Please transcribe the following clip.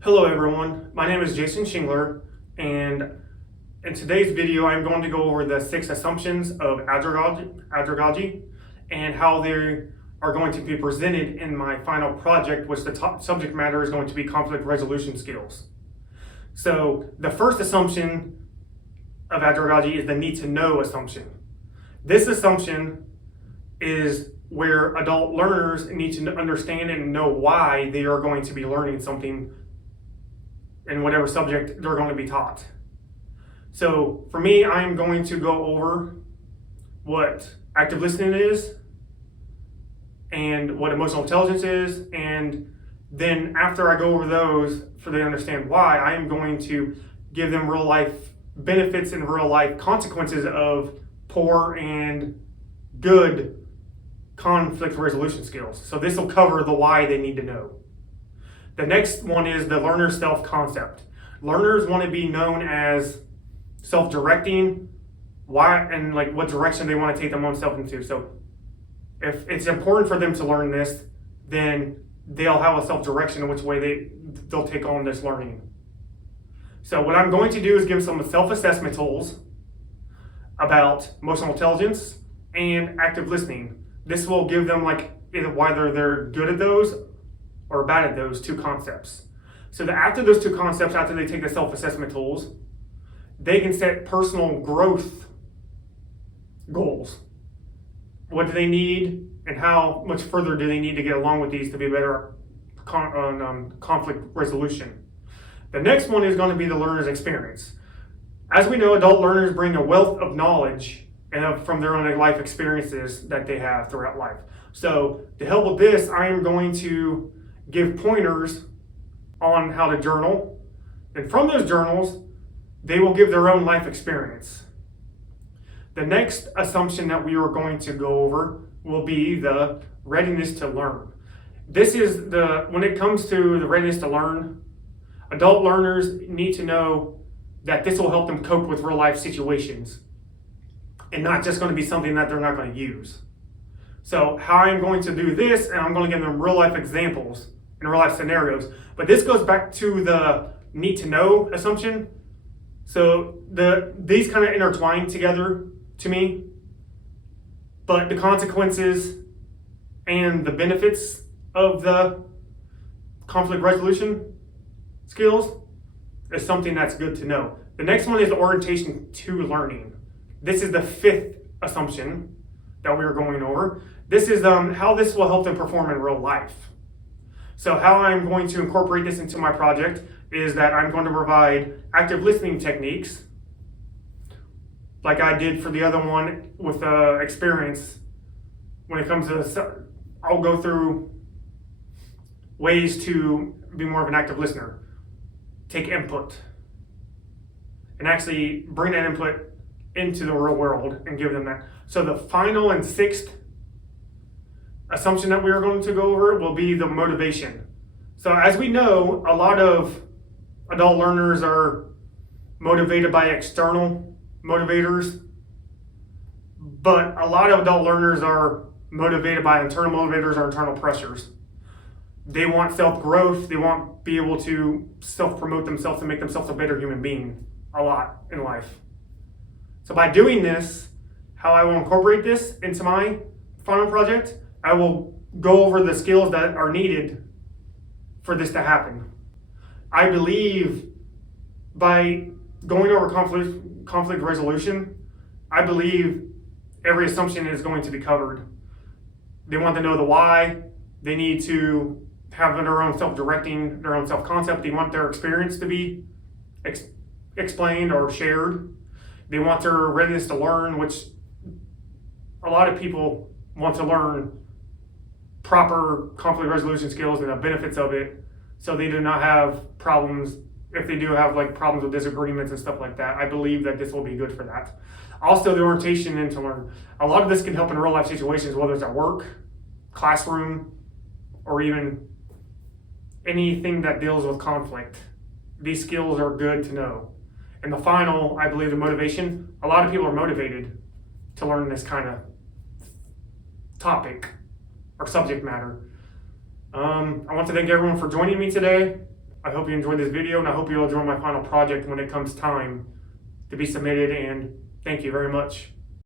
Hello everyone, my name is Jason Shingler, and in today's video I'm going to go over the 6 assumptions of Andragogy and how they are going to be presented in my final project, which the top subject matter is going to be conflict resolution skills. So the first assumption of Andragogy is the need to know assumption. This assumption is where adult learners need to understand and know why they are going to be learning something in whatever subject they're going to be taught. So for me, I'm going to go over what active listening is and what emotional intelligence is, and then after I go over those, for they to understand why, I am going to give them real life benefits and real life consequences of poor and good conflict resolution skills. So this will cover the why they need to know. The next one is the learner self-concept. Learners want to be known as self-directing, why and like what direction they want to take their own self into. So if it's important for them to learn this, then they'll have a self-direction in which way they'll take on this learning. So what I'm going to do is give some self-assessment tools about emotional intelligence and active listening. This will give them like either whether they're good at those or bad at those two concepts. So that after those two concepts, after they take the self-assessment tools, they can set personal growth goals. What do they need and how much further do they need to get along with these to be better on conflict resolution. The next one is going to be the learner's experience. As we know, adult learners bring a wealth of knowledge and from their own life experiences that they have throughout life. So to help with this, I am going to give pointers on how to journal, and from those journals they will give their own life experience. The next assumption that we are going to go over will be the readiness to learn. This is when it comes to the readiness to learn, adult learners need to know that this will help them cope with real life situations and not just going to be something that they're not going to use. So how I'm going to do this, and I'm going to give them real life examples in real life scenarios. But this goes back to the need to know assumption. So these kind of intertwine together to me, but the consequences and the benefits of the conflict resolution skills is something that's good to know. The next one is orientation to learning. This is the 5th assumption that we are going over. This is how this will help them perform in real life. So how I'm going to incorporate this into my project is that I'm going to provide active listening techniques like I did for the other one with experience. When it comes to, I'll go through ways to be more of an active listener, take input, and actually bring that input into the real world and give them that. So the final and 6th assumption that we are going to go over will be the motivation. So as we know, a lot of adult learners are motivated by external motivators, but a lot of adult learners are motivated by internal motivators or internal pressures. They want self-growth, they want to be able to self-promote themselves and make themselves a better human being a lot in life. So by doing this, how I will incorporate this into my final project, I will go over the skills that are needed for this to happen. I believe by going over conflict resolution, I believe every assumption is going to be covered. They want to know the why. They need to have their own self-directing, their own self-concept. They want their experience to be explained or shared. They want their readiness to learn, which a lot of people want to learn proper conflict resolution skills and the benefits of it, so they do not have problems. If they do have like problems with disagreements and stuff like that, I believe that this will be good for that. Also, the orientation into learn. A lot of this can help in real life situations, whether it's at work, classroom, or even anything that deals with conflict. These skills are good to know. And the final, I believe, the motivation. A lot of people are motivated to learn this kind of topic or subject matter. I want to thank everyone for joining me today. I hope you enjoyed this video, and I hope you'll enjoy my final project when it comes time to be submitted, and thank you very much.